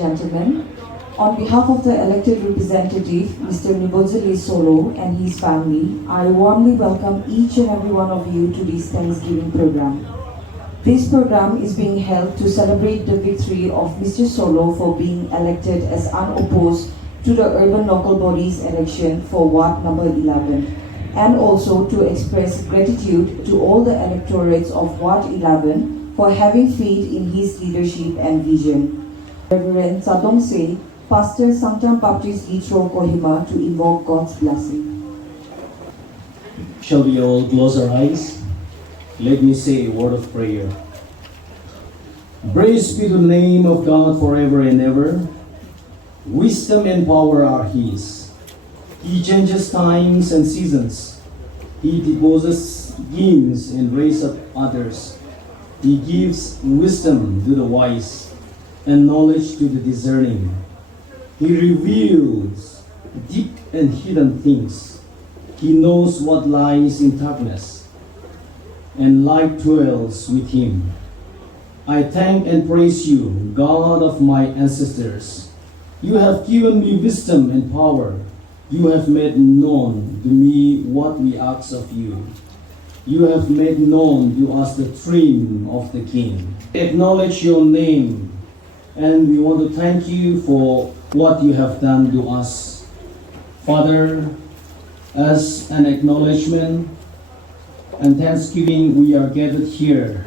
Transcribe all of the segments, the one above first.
and gentlemen, on behalf of the elected representative, Mr. Nibozile Solo and his family, I warmly welcome each and every one of you to this Thanksgiving program. This program is being held to celebrate the victory of Mr. Solo for being elected as unopposed to the urban local bodies election for Ward number 11, and also to express gratitude to all the electorates of Ward 11 for having faith in his leadership and vision. Reverend Sadong Se, Pastor Sanctum Baptist Gitro Kohima, to invoke God's blessing. Shall we all close our eyes? Let me say a word of prayer. Praise be to the name of God forever and ever. Wisdom and power are His. He changes times and seasons. He deposes kings and raises up others. He gives wisdom to the wise and knowledge to the discerning. He reveals deep and hidden things. He knows what lies in darkness, and light dwells with Him. I thank and praise you, God of my ancestors. You have given me wisdom and power. You have made known to me what we ask of you. You have made known to us the dream of the King. Acknowledge your name, and we want to thank you for what you have done to us. Father, as an acknowledgement and thanksgiving, we are gathered here.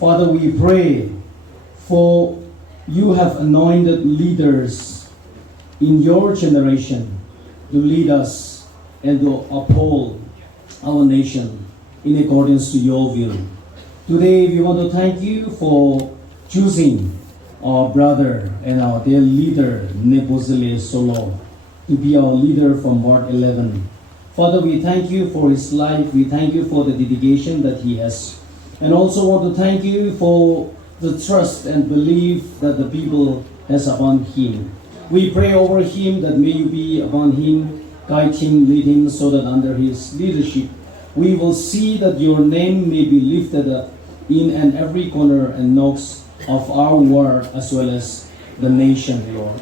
Father, we pray for you have anointed leaders in your generation to lead us and to uphold our nation in accordance to your will. Today we want to thank you for choosing our brother and our dear leader, Nibozile Solo, to be our leader from Ward 11. Father, we thank you for his life. We thank you for the dedication that he has. And also want to thank you for the trust and belief that the people has upon him. We pray over him that may you be upon him, guide him, lead him, so that under his leadership we will see that your name may be lifted up in and every corner and nooks of our world as well as the nation, Lord.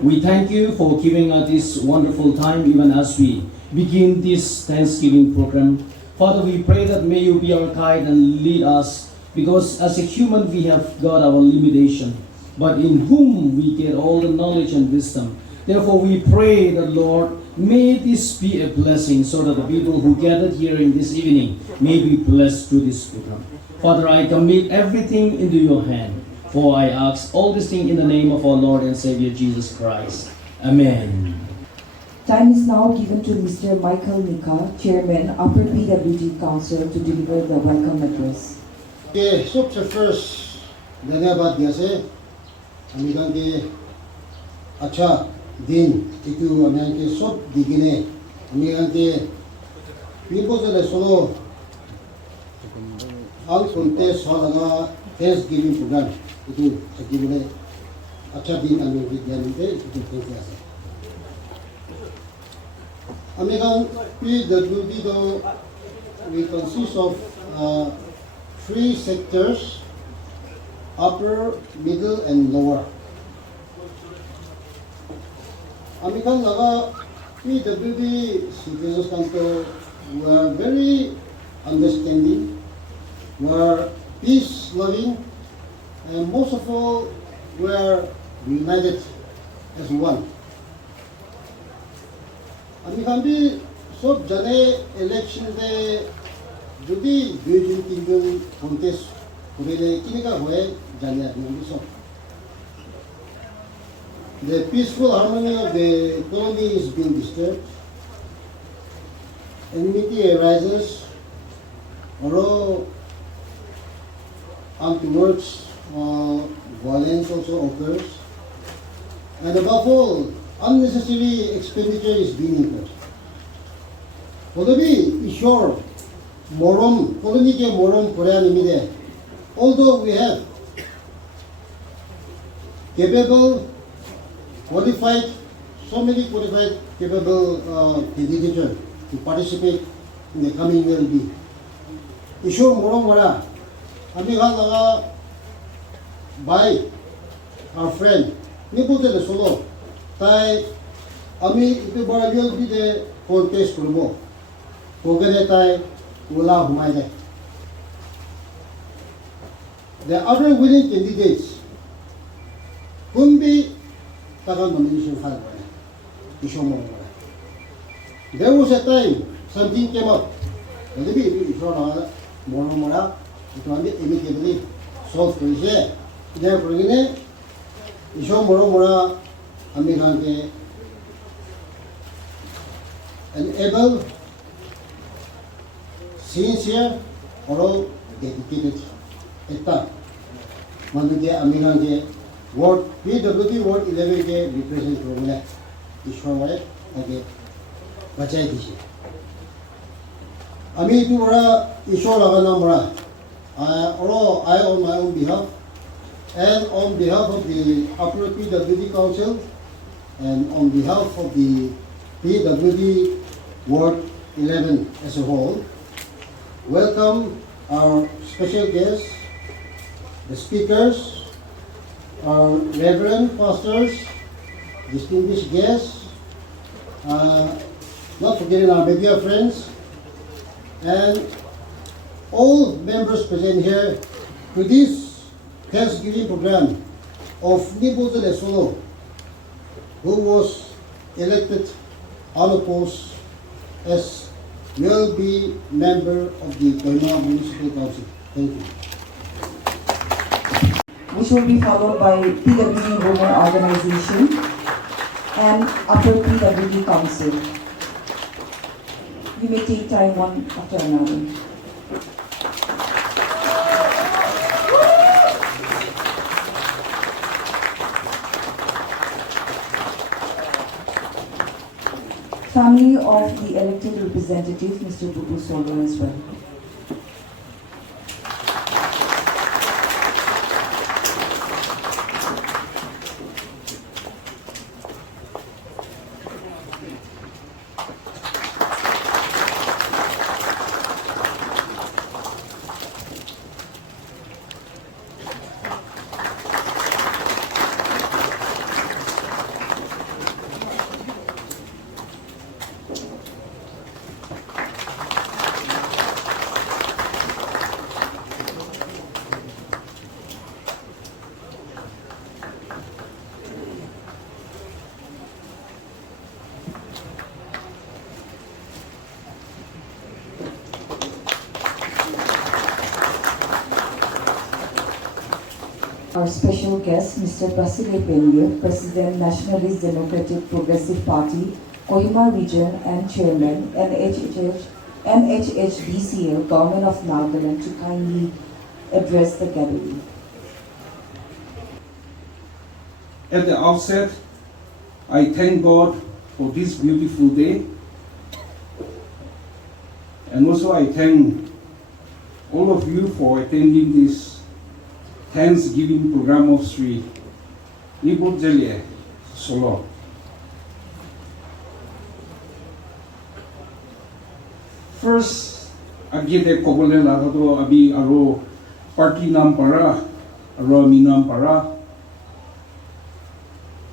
We thank you for giving us this wonderful time even as we begin this Thanksgiving program. Father, we pray that may you be our guide and lead us, because as a human we have got our limitation, but in whom we get all the knowledge and wisdom. Therefore we pray that, Lord, may this be a blessing so that the people who gathered here in this evening may be blessed through this program. Father, I commit everything into your hand, for I ask all these things in the name of our Lord and Savior Jesus Christ. Amen. Time is now given to Mr. Michael Nika, Chairman, Upper PWD Council, to deliver the welcome address. Okay, so first, धन्यवाद दियासे अमिगां के अच्छा दिन इतु अमें के सब दिगिने अमिगां के Nibozile Solo al kunte salaga Thanksgiving program itu segini अच्छा दिन अमें विज्ञान में itu दियासे अमिगां PWD do we consist of 3 sectors: upper, middle, and lower. Amikan laga PWD citizens kanto were very understanding, were peace loving, and most of all were united as one. Amikan bi sob jane election de Jodi Beijing Kingdom contest kurele kinika hoye janya so. The peaceful harmony of the colony is being disturbed. Enmity arises, or afterwards violence also occurs, and above all, unnecessary expenditure is being incurred. Although sure, morom colony ke morom Korean imide. Although we have capable, qualified, so many qualified, capable candidates to participate in the coming year be. Issue morong wala. Kami laga by our friend নিপোজেলে সলো তাই আমি ইটো বড় বিতে contest করব ওখানে তাই ওলা হুমাই যায় The other winning candidates couldn't be tagang nomination file. There was a time something came up. Maybe it's not more, it can be amicably solved for it. Therefore, it's more, an able, sincere, or dedicated. Ita, manduke amihan ke ward PWD ward 11 ke represent करने ईश्वर आगे बचाई दीजिए अमी इतु बड़ा ईश्वर लगाना बड़ा I on my own behalf and on behalf of the Upper PWD Council and on behalf of the PWD Ward 11 as a whole welcome our special guests, the speakers, our reverend pastors, distinguished guests, not forgetting our media friends, and all members present here to this Thanksgiving program of Nibote Solo, who was elected unopposed as will be member of the Kohima Municipal Council. Thank you. Which will be followed by PWD Women Organization and Upper PWD Council. You may take time one after another. Family of the elected representative, Mr. Bubu Solo as well. Our special guest, Mr. Basile Pengue, President, Nationalist Democratic Progressive Party, Kohima Region and Chairman, NHHDCL, Government of Nagaland, to kindly address the gathering. At the outset, I thank God for this beautiful day. And also I thank all of you for attending this Thanksgiving program of Sri Nibote Solo. First, agite kobole lagado abi aro party nam para aro mi nam para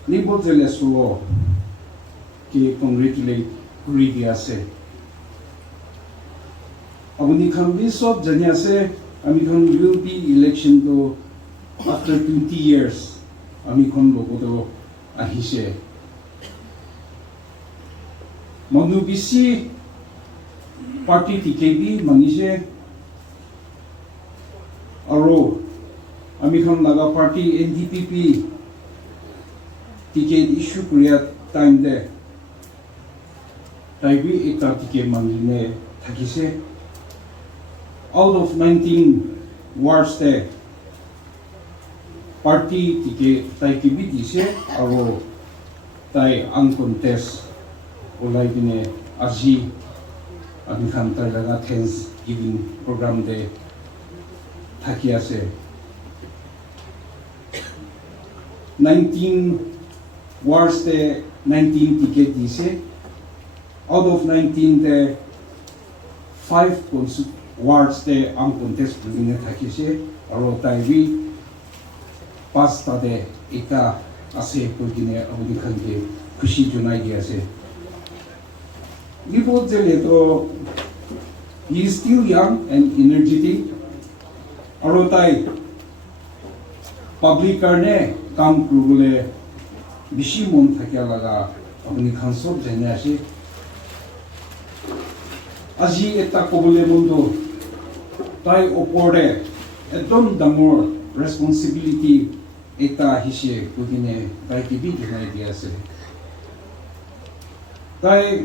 Nibote Solo ke congratulate kuri dia se. Abuni khambi sob janya se ami khon will be election to after 20 years ami khon logodo ahise manu bisi party TKB manise aro ami khon laga party NDPP ticket issue kuriya time de taibi ekta ticket mangine thakise out of 19 wards there party ticket tai kibi dise aro tai uncontest olai bine aji ami khan tai laga Thanksgiving program de thaki ase 19 wards de 19 ticket dise out of 19 de 5 wards de uncontest bine thaki se aro tai bi pasta de ita ase kogine abuni khanke khushi junai di ase Nibo jele to he is still young and energetic aro tai public karne kam kurule bishi mon thakya laga abuni khan sob jane ase aji eta kobule mundo tai opore ekdom damor responsibility eta hishe kogine tai ki bi junai di ase tai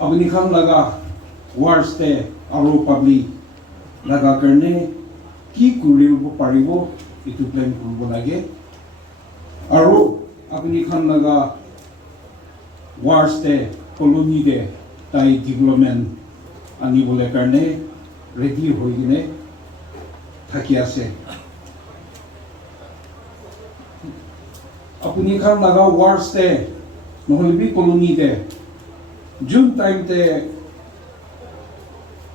abuni khan laga wars te aro public laga karne ki kuribo paribo itu plan kurbo lage aro abuni khan laga wars te colony de tai development ani bole karne ready hoigine thaki ase apuni khan laga wars te noholbi colony de June time te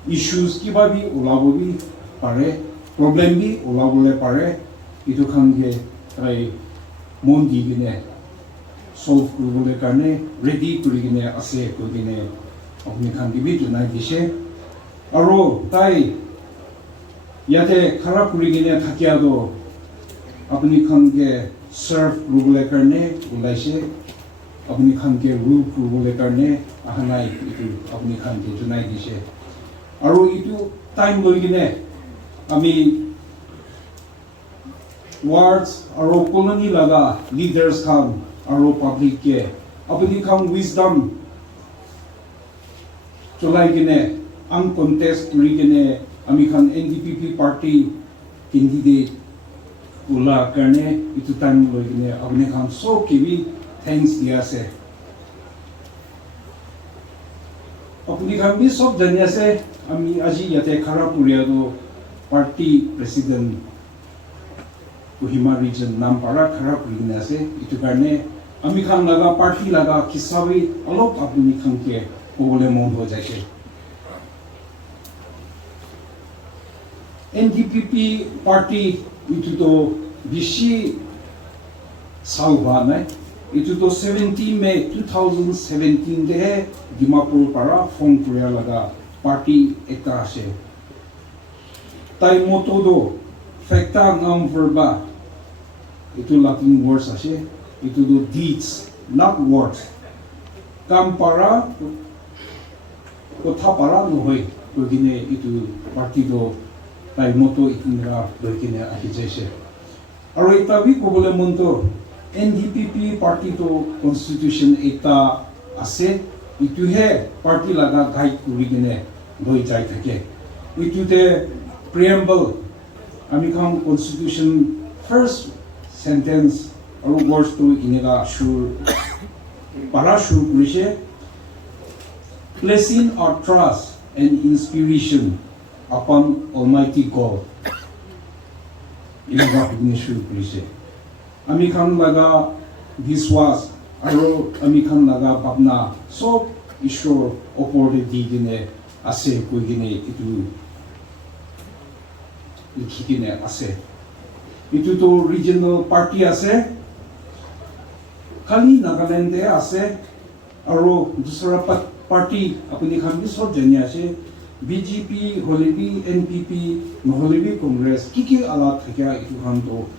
issues kiba bi ulabo bi pare problem bi ulabo le pare itu khan ge tai mondi gine solve kurule karne ready kurigine ase kogine apni khan bi junai dishe aro tai yate khara kurigine thakia do apni khan ge serve kurule karne ulaise apni khan ke rule kurule karne ahanai itu apni khan ke junai dishe aro itu time loigine ami wards aro colony laga leaders khan aro public ke apni khan wisdom cholai gine ang contest kuri gine ami khan NDPP party candidate ula karne itu time loigine apni khan so kibi thanks dia se apni khan bi sob janya se ami aji yate khara puria do party president Kohima region nam para khara purina ase itu karne ami khan laga party laga kisabi alop apni khan ke obole mon ho jaise NDPP party itu to bishi salwa nai itu to 17 May 2017 de Dimapur para form puria laga party ekta ase tai moto do facta nam verba itu Latin words ase itu do deeds not words kam para kotha para no hoy kogine itu party do tai moto itinra loikine ahi jaise aro eta bi kobole monto NDPP party to constitution eta ase itu he party laga guide kurigine doi jai thake itu te preamble ami kham constitution first sentence or words to inega sure para sure kurise placing our trust and inspiration upon Almighty God inega kugine sure kurise ami khan laga viswas aro ami khan laga bapna sob ishwar opor de digine ase kogine itu likhikine ase itu to regional party ase khali Nagaland de ase aro dusra party apni khan bi sob janya ase BJP holebi NPP noholebi Congress kiki ala thakya itu khan to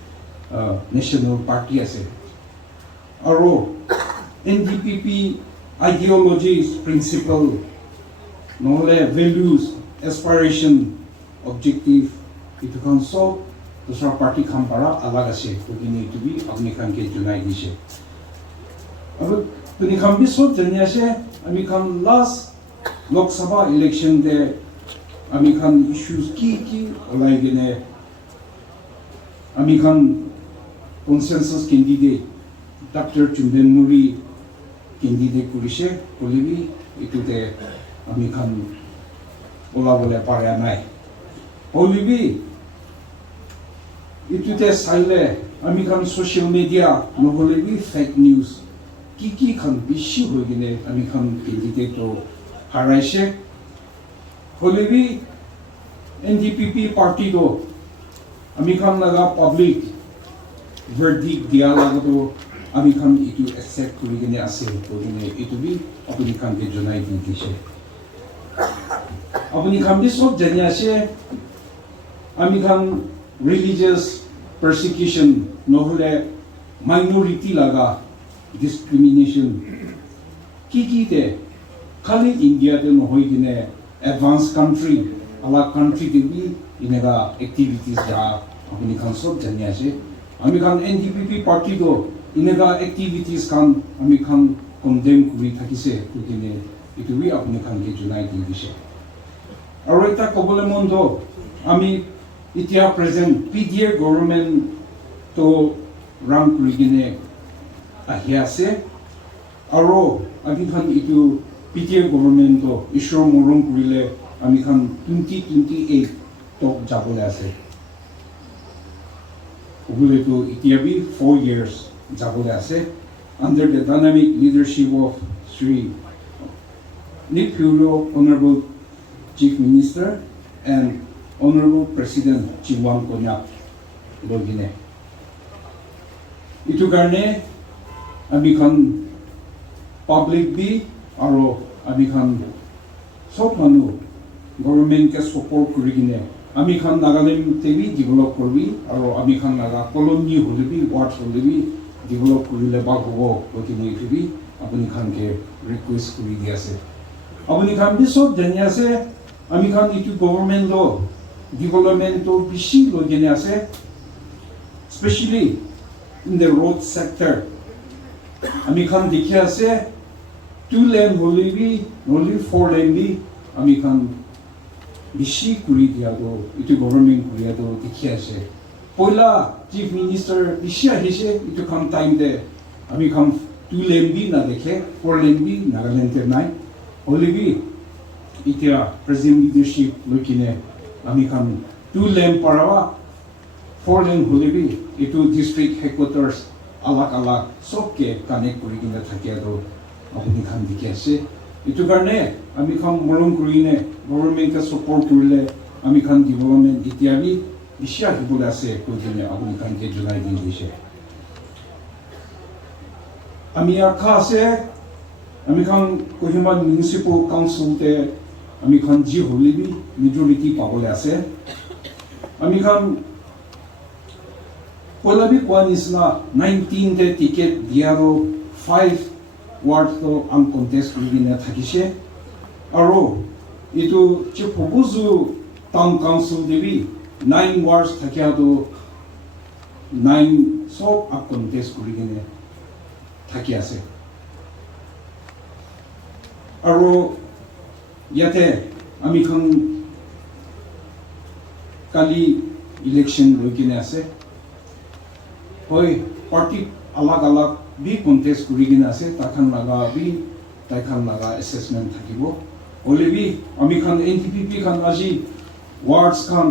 national party ase aro NDPP ideologies principle nohole values aspiration objective itu kan so dusra party khan para alag ase kogine itu bi apni khan ke junai dise aro tuni khan bi so janya ase ami khan last Lok Sabha election de ami khan issues ki olai gene ami khan consensus candidate Dr. Chumben Muri candidate kurise kolibi itu te ami khan ola bole pare nai kolibi itu te saile ami khan social media no kolibi fake news ki khan bishi hoy gene ami khan candidate to haraise kolibi NDPP party do ami khan laga public verdict dia lagato আমি খান ইটো accept কৰি কিনে আছে গতিকে এইটো B আপুনি খানকে জনাই দি দিছে আপুনি খান বি সব জানি আছে আমি খান রিলিজিয়াস persecution নহলে মাইনরিটি লাগা ডিসক্রিমিনেশন কি তে খালি ইন্ডিয়াতে নহয় কিনে এডভান্স কান্ট্রি আলা কান্ট্রিতে বি ইনেগা এক্টিভিটিস যা আপনি খান সব জানি আছে আমি খান এনডিপিপি পার্টি তো ইনেগা এক্টিভিটিস খান আমি খান কনডেম কৰি থাকিছে গতিকে এইটো বি আপনি খানকে জনাই দি দিছে আৰু এটা ক'বলৈ মন তো আমি এতিয়া প্ৰেজেণ্ট পিডিএ গভৰ্ণমেণ্ট তো ৰান কৰি কিনে আহি আছে আৰু আমি খান এইটো পিডিএ গভৰ্ণমেণ্ট তো ঈশ্বৰ মৰম কৰিলে আমি খান 2028 তক যাবলৈ আছে ওগুলো এতিয়া বি 4 years যাবলৈ আছে under the dynamic leadership of Sri Nick Puro, Honorable Chief Minister and Honorable President Chingwang Konyak Logine. Itu karena আমি খান public bi aro আমি খান সব মানুহ গভর্নমেন্টকে সাপোর্ট কৰি কিনে আমি খান নাগালেণ্ড টিভি ডেভেলপ করবি আর আমি খান নাগা কলোনি হলেবি ওয়ার্ড হলেবি ডেভেলপ করলে বা হব গতিকে এইটো আপনি খানকে রিকোয়েস্ট করে দিয়ে আছে আপনি খান বি সব জানি আছে আমি খান এইটো গভর্নমেন্ট ডেভেলপমেন্ট বেশি লৈ কিনে আছে specially in the road sector আমি খান দেখি আছে 2 লেন হলেবি নহলে 4 লেন বি আমি খান বেশি কৰি দিয়াটো এইটো গভৰ্ণমেণ্ট কৰিয়াটো দেখি আছে পইলা চিফ মিনিষ্টাৰ বেশি আহিছে এইটো খান টাইম দে আমি খান 2 লেন বি না দেখে 4 লেন বি নাগালেণ্ডে নাই হলেবি এতিয়া প্ৰেজেণ্ট লিডাৰশ্বিপ লৈ কিনে আমি খান 2 লেন পাৰাবা 4 লেন হলেবি এইটো ডিষ্ট্ৰিক্ট হেডকোৱাৰ্টাৰ্ছ আলাক সবকে কানেক্ট কৰি কিনে থাকিয়াটো আপুনি খান দেখি আছে এইটো কাৰণে আমি খান মৰম কৰিনে গভৰ্ণমেণ্টকে সাপোৰ্ট কৰিলে আমি খান ডেভেলপমেণ্ট এতিয়া বি বেছি আহিবলৈ আছে কৈ কিনে আপুনি খানকে জনাই দি দিছে আমি আশা আছে আমি খান কহিমা মিউনিচিপেল কাউন্সিলতে আমি খান যি হলেবি মেজৰিটি পাবলৈ আছে আমি খান পলাবি কোৱা নিচিনা 19 তে টিকেট দিয়াৰো 5 ওয়াৰ্ড তো আনকন্টেস্ট কৰি কিনে থাকিছে আৰু এইটো যে প্ৰপোজো টাউন কাউন্সিল দেবি 9 ওয়াৰ্ডস থাকিয়াটো 9 সব আনকন্টেস্ট কৰি কিনে থাকি আছে আৰু ইয়াতে আমি খান কালি ইলেকশন লৈ কিনে আছে হয় পাৰ্টি আলাগ বি কন্টেস্ট কৰি কিনে আছে তাখান লাগা বি তাইখান লাগা এসেসমেন্ট থাকিব হলে বি আমি খান এনটিপিপি খান আজি ওয়ার্ডস খান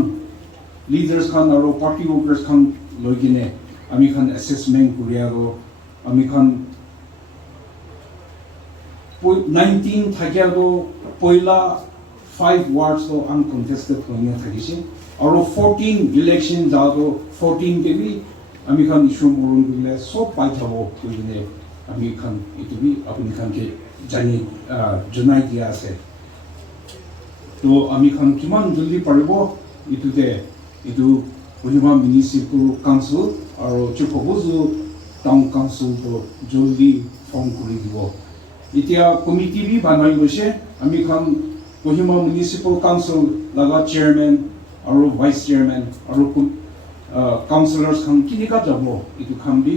লিডার্স খান আৰু পাৰ্টি ওয়াৰ্কাৰ্স খান লৈ কিনে আমি খান এসেসমেন্ট কৰি আৰু আমি খান 19 থাকিয়াটো পইলা 5 ওয়াৰ্ডস তো আনকন্টেস্টেড হৈ থাকিছে আৰু 14 ইলেকশন যাওটো 14 কে বি আমি খান ইস্যু মৰম কৰিলে সব পাই যাব কৈনে আমি খান এইটো বি আপুনি খানকে জানি জনাই দিয়া আছে তো আমি খান কিমান জলদি পাৰিব এইটোতে এইটো কহিমা মিউনিচিপেল কাউন্সিল আৰু চিফবুজু টাউন কাউন্সিল তো জলদি ফৰ্ম কৰি দিব এতিয়া কমিটি বি বনাই গৈছে আমি খান কহিমা মিউনিচিপেল কাউন্সিল লাগা চেয়াৰমেন আৰু ভাইচ চেয়াৰমেন আৰু কাউন্সিলাৰ্স খান কিনিকা যাব এইটো খান বি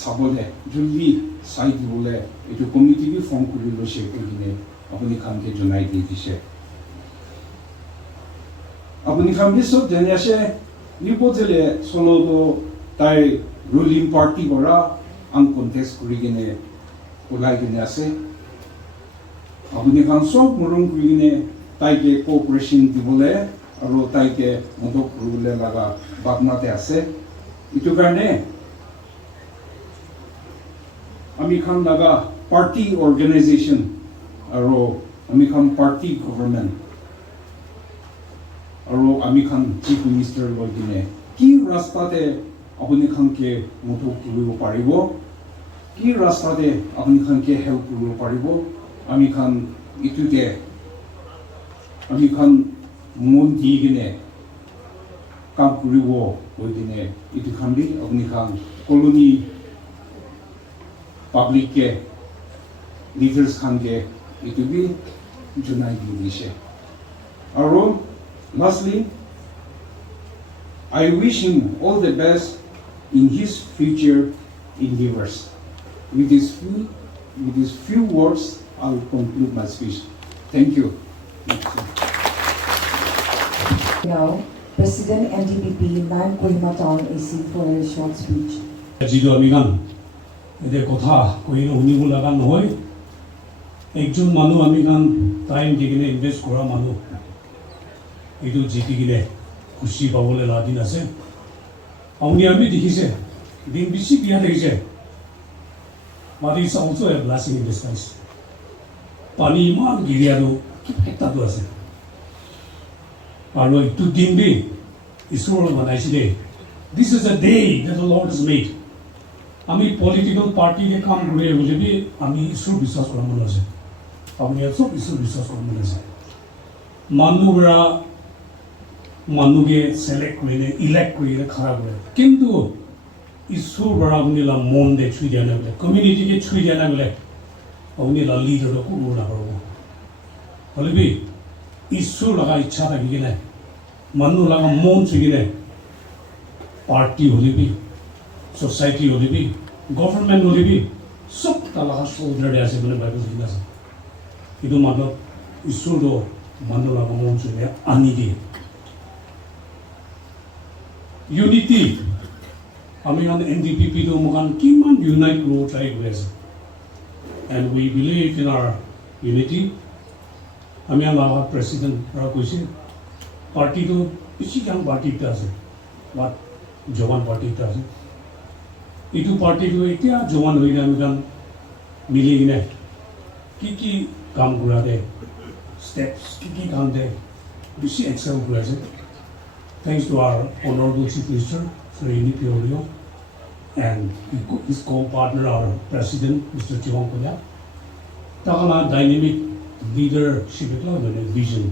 চাবলে জলদি চাই দিবলে এইটো কমিটি বি ফৰ্ম কৰি লৈছে কিনে আপুনি খানকে জনাই দি দিছে আপুনি খান বি সব জানি আছে নিপজেলে চলতো তাই ৰুলিং পাৰ্টি পৰা আনকন্টেস্ট কৰি কিনে ওলাই কিনে আছে আপুনি খান সব মৰম কৰি কিনে তাইকে কোঅপাৰেশ্যন দিবলে আৰু তাইকে মদক কৰিবলৈ লগা ভাৱনাতে আছে এইটো কাৰণে আমি খান লগা পাৰ্টি অৰ্গেনাইজেশ্যন আৰু আমি খান পাৰ্টি গভৰ্ণমেণ্ট আৰু আমি খান চিফ মিনিষ্টাৰ লৈ কিনে কি ৰাস্তাতে আপুনি খানকে মতো কৰিব পাৰিব কি ৰাস্তাতে আপুনি খানকে হেল্প কৰিব পাৰিব আমি খান ইটোতে আমি খান মন দি কিনে কাম কৰিব কৈ কিনে ইটো খান দি আপুনি খান কলনি পাব্লিককে লিডাৰ্ছ খানকে ইটো বি জনাই দি দিছে আৰু lastly I wish him all the best in his future endeavors. With these few words, I will conclude my speech. Thank you. Now, President NDPP Nan Kohima Town AC for a short speech. যিটো আমি গান এতিয়া কথা কৈ শুনিব লগা নহয় একজন মানুহ আমি গান টাইম দি কিনে ইনভেষ্ট কৰা মানুহ এইটো জিতি কিনে খুচি পাবলৈ লগা দিন আছে আপুনি আমি দেখিছে দিন বেছি বিয়া দেখিছে but it's also a blessing in disguise পানী ইমান গিৰি আৰু এটাটো আছে আৰু এইটো দিন বি ঈশ্বৰ বনাইছিলে this is a day that the Lord has made আমি পলিটিক্যাল পার্টিকে কাম করে বলে আমি ঈশ্বর বিশ্বাস করা মনে আছে আপনি সব ঈশ্বর বিশ্বাস করা মনে আছে মানুষরা মানুষকে সিলেক্ট করে ইলেক্ট করে খারাপ করে কিন্তু ঈশ্বর বড় আপনি মন দিয়ে ছুঁই দিয়া না বলে কমিউনিটিকে ছুঁই দিয়া না বলে আপনি লিডার কোনো না পারব হলে বি ঈশ্বর লাগা ইচ্ছা থাকি কিনে মানুষ লাগা মন ছুঁই কিনে পার্টি হলে B society hole bi government hole bi sob tala shoulder de ase bole bible din ase idu matlab ishur do manu la mon chune ani di unity ami on NDPP do mogan kiman unite grow try ase and we believe in our unity ami our president ra koise party do bishi jang party ta ase what jowan party ta ase ইটো পাৰ্টিটো এতিয়া জোৱান হৈ আমি গান মিলি কিনে কি কাম কৰা দে ষ্টেপছ কি কাম দে বেছি এক্সেল কৰি আছে thanks to our honourable chief minister Shri এনি পি অলিঅ and his co-partner our president Mr. Chewang Koya তাকানা ডাইনামিক লিডাৰশ্বিপ এটা মানে ভিজন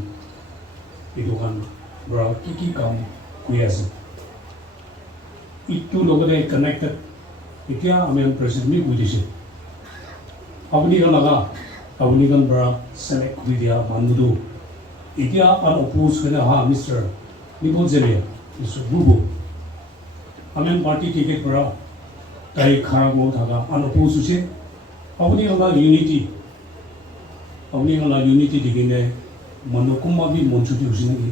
এইটো কাম পৰা কি কাম কৰি আছে ইটোৰ লগতে কানেক্টেড এতিয়া আমি প্ৰেচিডেণ্ট বুজিছে আপুনি লগা আপুনি গান পৰা চেলেক্ট কৰি দিয়া মানুহটো এতিয়া আন অপোজ কৰি অহা মিষ্টাৰ নিবজেলিয়া মিষ্টাৰ বুবু আমি পাৰ্টি টিকেট পৰা তাই খাৰাপ হৈ থকা আন অপোজ হৈছে আপুনি লগা ইউনিটি দি কিনে মানুহ কোনোবা মঞ্চুটি হৈছে নেকি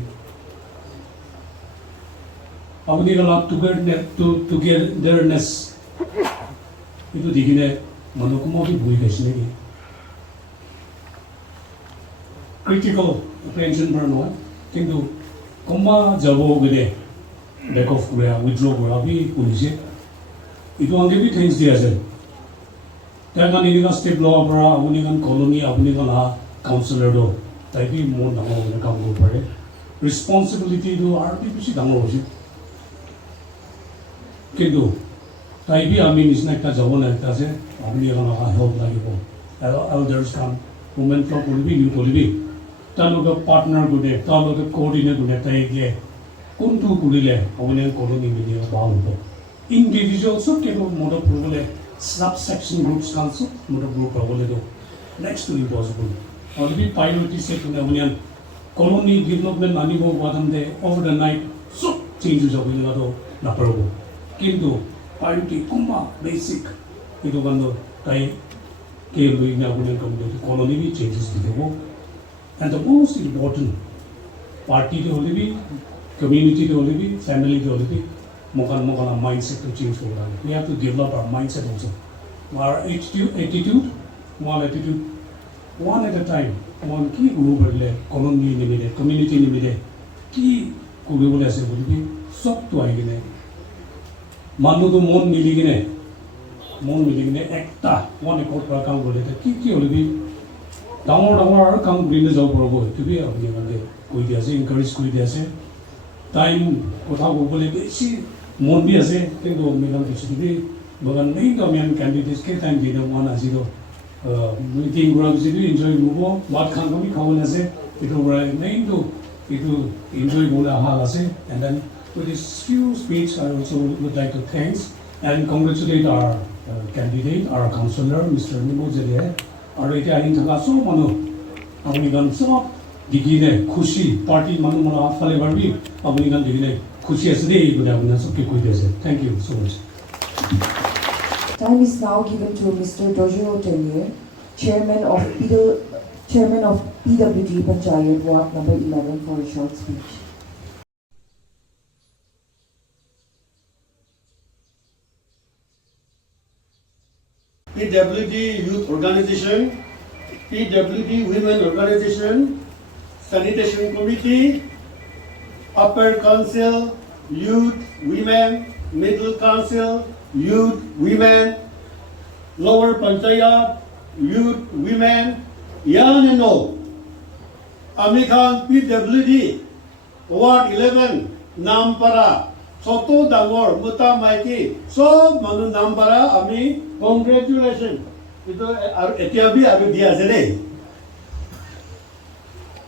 আপুনি লগা টুগেদাৰনেছ itu di kene manu kumo bi bui gaisi negi critical attention bar no kintu komma jabo gede back off kura withdraw kura bi police itu ange bi things dia ase tanga ni ga step law bara apuni kan colony apuni kan counselor do tai bi mon na ho kam ko pare responsibility do RPC dangor hoje kintu তাই B আমি নিচিনা একটা যাব না একটা আছে আপনি এখন হেল্প লাগিব এল্ডাৰ্ছ কাম মুভমেণ্ট ফ্ল কৰিবি ইউ কৰিবি তেওঁলোকে পাৰ্টনাৰ কোনে তেওঁলোকে কোঅৰ্ডিনেট কোনে তাই দিয়ে কোনটো কৰিলে আপুনি কলনি মিলি ভাল হ'ব ইণ্ডিভিজুৱেলছক কেৱল মদত কৰিবলৈ সাব সেকশ্যন গ্ৰুপছ কাম চব মদত গ্ৰুপ পাবলৈ দিওঁ next to impossible already priority set কোনে আপুনি কলনি ডেভেলপমেণ্ট আনিব বাদামতে অভাৰ দ্য নাইট চব চেঞ্জ হৈ যাব লগাটো নাপাৰিব কিন্তু priority kumba basic itu bando tai ke lui na bunen community colony bi changes debo and the most important party de hole bi community de hole bi family de hole bi mokan mindset to change hoga we have to develop our mindset also our attitude one at a time one ki group le colony ni mile community ni mile ki ko bole ase boli bi sob to ai gine মানুষটো মন মিলি কিনে একটা মন একত পৰা কাম কৰিলে কি হ'লে বি ডাঙৰ আৰু কাম কৰিলে যাব পাৰিব সেইটো বি আপুনি মানে কৈ দি আছে এনকাৰেজ কৰি দি আছে টাইম কথা ক'বলৈ বেছি মন বি আছে কিন্তু মিলাম কিছু বি বাগান নেই তো আমি ক্যান্ডিডেটস কে টাইম দিন ওয়ান আজি তো মিটিং করা কিছু এনজয় করব বাট খান কমি খাওয়ান আছে itu নেই তো itu enjoy বলে হাল আছে and then with this few speech I also would like to thanks and congratulate our candidate our councillor Mr. Nimojele আৰু এতিয়া আহি থকা সব মানুহ আপুনি গান সব দেখিলে খুশি পাৰ্টি মানুহ মানে আগফালে বাঢ়ি আপুনি গান দেখিলে খুশি আছে দেই বুলি আপোনাৰ সবকে কৈ দিছে thank you so much Time is now given to Mr. Dojiro Tenier, Chairman of PWD Panchayat Ward number 11 for a short speech. PWD Youth Organization, PWD Women Organization, Sanitation Committee, Upper Council, Youth, Women, Middle Council, Youth, Women, Lower Panchayat, Youth, Women, young and old. Amikhan PWD, Ward 11, Nampara, Soto Dangor, Muta Maiki, so Manu Nampara, Ami, congratulations. Ito Etiabi Abi Diazele.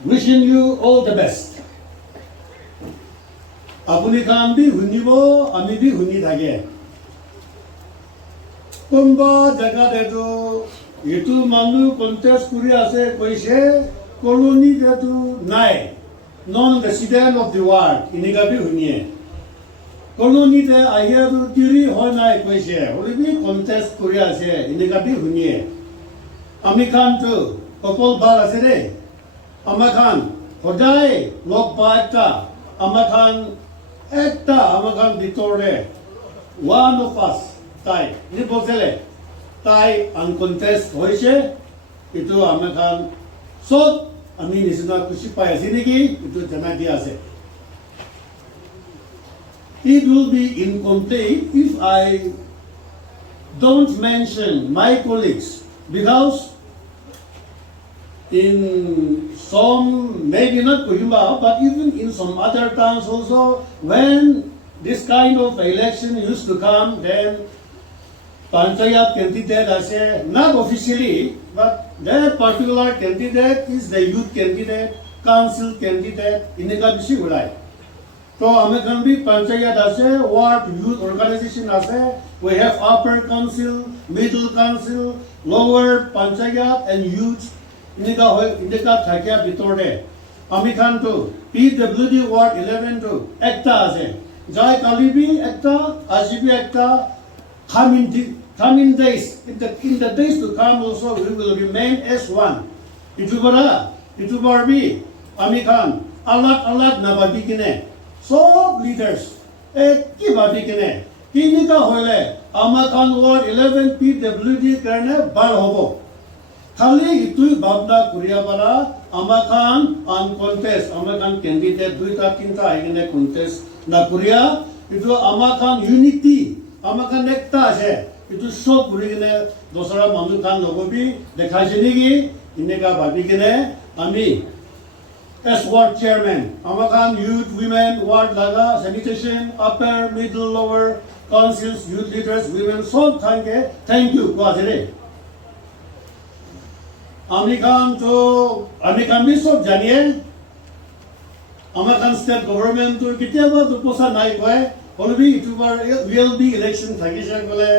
Wishing you all the best. Apuni Khan bi hunibo, ami bi huni thage. Kumba jaga deto itu manu contest kuri ase koise colony deto nai non-resident of the ward iniga bi hunie. Colony de ayer tiri hoy nai koise holibi contest kuri ase iniga bi hunie. Ami Khan to couple bar ase re. Ama Khan hodai lok ba ekta Ama Khan ekta Ama Khan bitore one of us তাই নি বলছিলে তাই আনকন্টেস্ট হয়েছে itu Ama Khan সব আমি নিচিনা খুশি পাই আছি নেকি itu জানাই দিয়া আছে It will be incomplete if I don't mention my colleagues because in some, maybe not Kohima, but even in some other towns also, when this kind of election used to come, then Panchayat candidate as a, not officially, but that particular candidate is the youth candidate, council candidate, Inika Bishi Ulai. So Amikhan bi Panchayat as a, ward youth organization as a, we have upper council, middle council, lower Panchayat and youth. Inika Thakia Bitore. Amikhan to PWD Ward 11 to Ekta Ase. Jai Kalibi Ekta, Ajibi Ekta, coming days. In the days to come also we will remain as one. Itu Barbie, Amikhan, alat Nababikine. So leaders, ki Babikine. Kinika Hole, Amakhan Ward 11 PWD Karne Bar Hobo. খালি ইতুই ভাবনা করিয়া পারা Ama Khan uncontest, Ama Khan candidate দুইটা তিনটা আইনে contest না করিয়া ইটো Ama Khan unity, Ama Khan একটা আছে ইটো সব ঘুরি কিনে দশরা মানুষ খান লগবি দেখাইছে নেকি ইনেকা ভাবি কিনে আমি as ward chairman, Ama Khan youth, women, ward laga, sanitation, upper, middle, lower, councils, youth leaders, women, সব খানকে thank you কোয়া আছে রে Ama Khan bi sob janiye Ama Khan state government to kitiaba to posa nai koy holbi itubar will be election thakise gole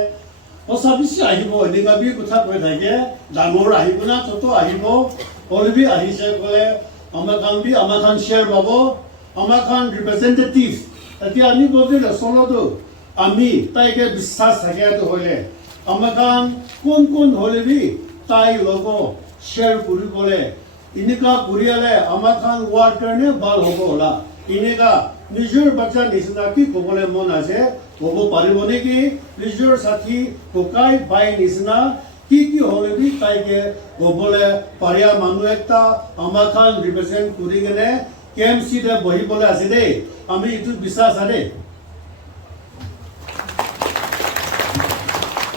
posa bisi ahibo enika bi kotha koi thake damor ahibo na toto ahibo holbi ahise gole Ama Khan share babo Ama Khan representative ati ani bodile solo to ami taike biswas thake to hole Ama Khan kon holbi tai logo share kuri bole inika kuriale Ama Khan ward karne bal hobo la inika nijor bacha nisna ki kobole mon ase hobo paribo neki nijor sathi kokai bai nisna ki hole bi taike kobole paria manu ekta Ama Khan represent kuri gene KMC de bohi bole ase de ami itu bisa ade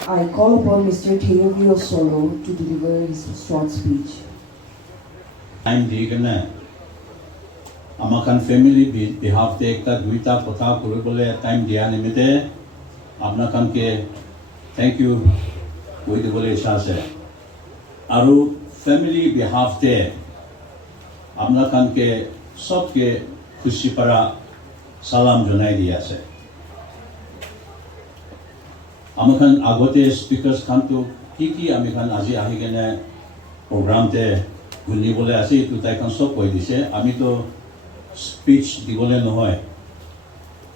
I call upon Mr. Teovio Solo to deliver his short speech. I'm taken আমাখান family বিহাফতে একটা দুইটা কথা কৰিবলৈ time দিয়া নিমিত্তে আপোনাখানকে thank U কৈ দিবলৈ ইচ্ছা আছে আৰু ফেমিলি বিহাফতে আপোনাখানকে সবকে খুশি পৰা সালাম জনাই দি আছে আমাখান আগতে স্পিকাৰ্ছ খানটো কি আমিখান আজি আহি কেনে প্ৰগ্ৰামতে শুনিবলৈ আছে এইটো তাইখন চব কৈ দিছে আমিতো স্পিচ দিবলৈ নহয়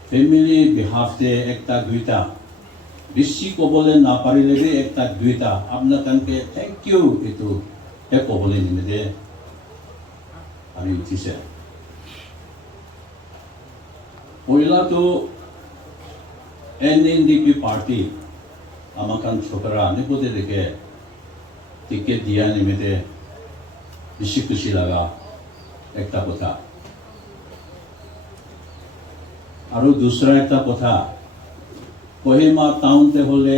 ফেমিলি বিহাফতে একটা দুইটা বেছি ক'বলৈ নাপাৰিলে বি একটা দুইটা আপোনালোকে থেংক ইউ এইটো ক'বলৈ নিমিত্তে আমি উঠিছে পহিলাটো NNDP পাৰ্টি আমাখান ছোকৰা নিপদে দেখে টিকেট দিয়া নিমিত্তে বেছি খুশি লাগা একটা কথা আৰু দুসৰা একটা কথা কহিমা টাউনতে হলে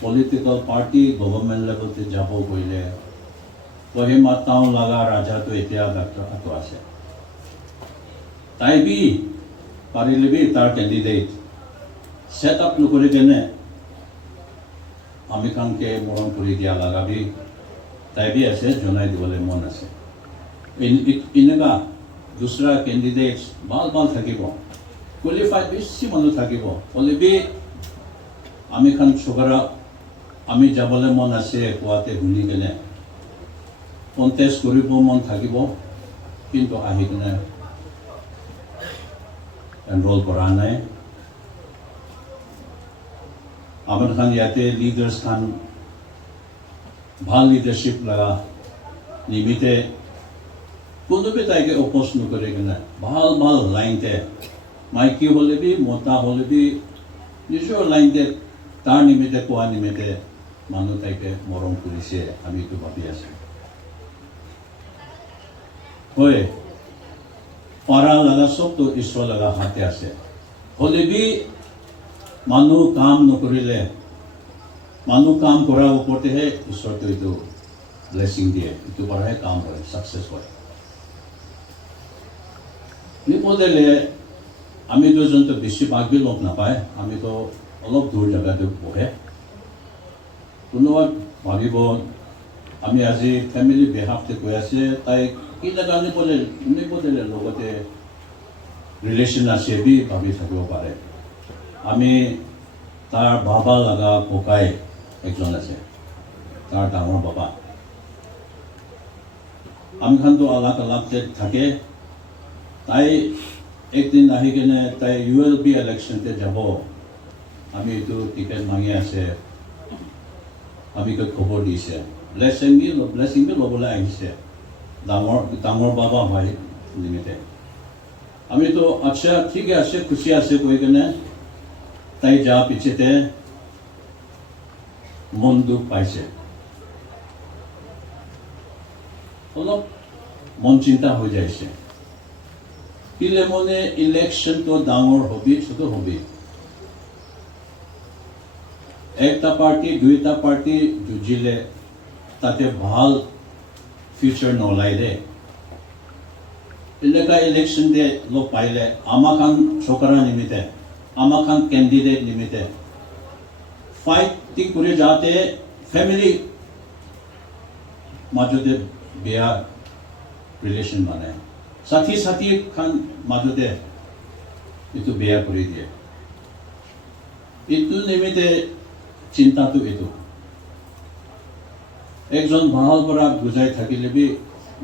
পলিটিক্যাল পার্টি গভর্নমেন্ট লেভেলতে যাব কইলে কহিমা টাউন লাগা রাজাটো এতিয়া ডাক্তারটো আছে তাই বি পাৰিলে বি তাৰ ক্যান্ডিডেট সেট আপ নকৰি কেনে আমি খানকে মৰম কৰি দিয়া লাগা বি তাই বি আছে জনাই দিবলৈ মন আছে এনেকা দুসৰা ক্যান্ডিডেট ভাল থাকিব qualified বেছি মানুহ থাকিব হলে বি আমি খান ছোকৰা আমি যাবলৈ মন আছে কোৱাতে শুনি কেনে কণ্টেষ্ট কৰিব মন থাকিব কিন্তু আহি কেনে এনৰোল কৰা নাই আমাৰ খান ইয়াতে লিডাৰ্ছ খান ভাল লিডাৰশ্বিপ লগা নিমিত্তে কোনোবে তাইকে অপোজ নকৰে কেনে ভাল লাইনতে মাইকী হলে বি মতা হলে বি নিজৰ লাইনতে তাৰ নিমিত্তে কোৱা নিমিত্তে মানুহ তাইকে মৰম কৰিছে আমি এইটো ভাবি আছো হয় পাৰা লগা চবতো ঈশ্বৰ লগা হাতে আছে হলে বি মানুহ কাম নকৰিলে মানুহ কাম কৰাৰ ওপৰতেহে ঈশ্বৰটো এইটো ব্লেছিং দিয়ে এইটো পৰাহে কাম হয় ছাকচেছ হয় নিপদেলে আমি দুজনটো বেছি ভাগবি লগ নাপায় আমি তো অলপ দূৰ জেগাতে বহে কোনোবা ভাবিব আমি আজি ফেমিলি বিহাফতে কৈ আছে তাই কি জেগা নিপদেলে লগতে ৰিলেশ্যন আছে বি ভাবি থাকিব পাৰে আমি তাৰ বাবা লগা ককাই একজন আছে তাৰ ডাঙৰ বাবা আমি খানতো আলাগ থাকে তাই একদিন আহি কেনে তাই ULB ইলেকশ্যনতে যাব আমি এইটো টিকেট মাঙি আছে আমি খবৰ দিছে ব্লেছিং বি ল'বলৈ আহিছে ডাঙৰ বাবা ভাই নিমিত্তে আমিতো আচ্ছা ঠিকে আছে খুচি আছে কৈ কেনে তাই যা পিছতে মন দুখ পাইছে অলপ মন চিন্তা হৈ যাইছে কিলে মনে ইলেকশ্যনটো ডাঙৰ হবি ছোট হবি একটা পাৰ্টি দুইটা পাৰ্টি যুঁজিলে তাতে ভাল ফিউচাৰ নলাই দে এনেকা ইলেকশ্যন দে লগ পাইলে আমাখান ছোকৰা নিমিত্তে আমাখান কেণ্ডিডেট নিমিত্তে ফাইটিং কৰি যাতে ফেমিলি মাজতে বেয়া ৰিলেশ্যন বনায় সাথী খান মাজতে এইটো বেয়া কৰি দিয়ে এইটো নিমিত্তে চিন্তাটো এইটো একজন ভাল পৰা বুজাই থাকিলে বি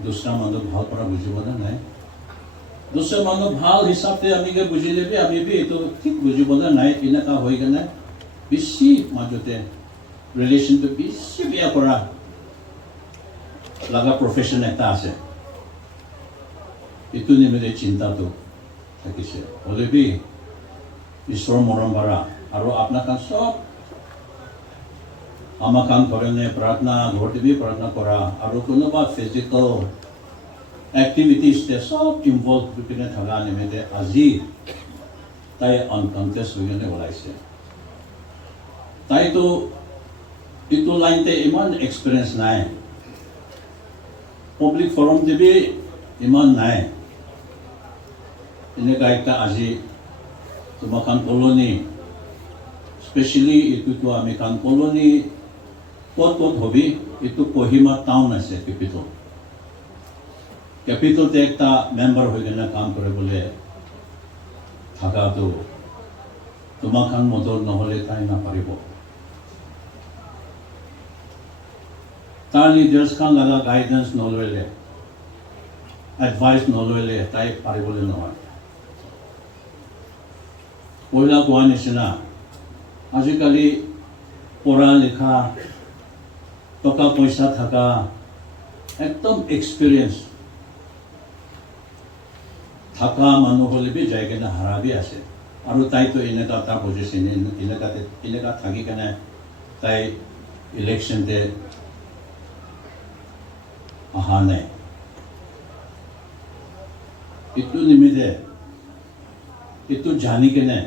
দুসৰা মানুহ ভাল পৰা বুজিবলৈ নাই দুসৰা মানুহ ভাল হিচাপে আমি বুজিলে বি আমি বি এইটো ঠিক বুজিবলৈ নাই এনেকা হৈ কেনে বেছি মাজতে ৰিলেশ্যনটো বেছি বেয়া কৰা লগা প্ৰফেশ্যন এটা আছে এইটো নিমিত্তে চিন্তাটো থাকিছে হলে বি ঈশ্বৰৰ মৰম ভৰা আৰু আপোনাক চব আমাখান ধৰণে প্ৰাৰ্থনা ঘৰতে বি প্ৰাৰ্থনা কৰা আৰু কোনোবা ফিজিকেল এক্টিভিটিজতে চব ইনভলভ হৈ পিনে থকা নিমিত্তে আজি তাই আনকনটেষ্ট হৈ কেনে ওলাইছে তাইতো এইটো লাইনতে ইমান এক্সপিৰিয়েঞ্চ নাই পাব্লিক ফৰমতে বি ইমান নাই এনেকা একটা আজি তোমার কান কলোনি স্পেশালি এটুতো আমি কান কলোনি কত হবি এটু কোহিমা টাউন আছে ক্যাপিটালতে একটা মেম্বার হয়ে গেলে কাম করে বলে থাকা তো তোমার খান মদত নহলে তাই না পারিব তার লিডার্স খান লাগা গাইডেন্স নললে এডভাইস নললে তাই পারিবলে নহয় পয়লা কোৱা নিচিনা আজিকালি পঢ়া লিখা টকা পইচা থাকা একদম এক্সপিৰিয়েঞ্চ থাকা মানুহ হলে বি যাই কেনে হাৰাবি আছে আৰু তাইতো এনেকা তাৰ পজিশ্যন এনেকা থাকি কেনে তাই ইলেকশ্যনতে অহা নাই এইটো নিমিত্তে এইটো জানি কেনে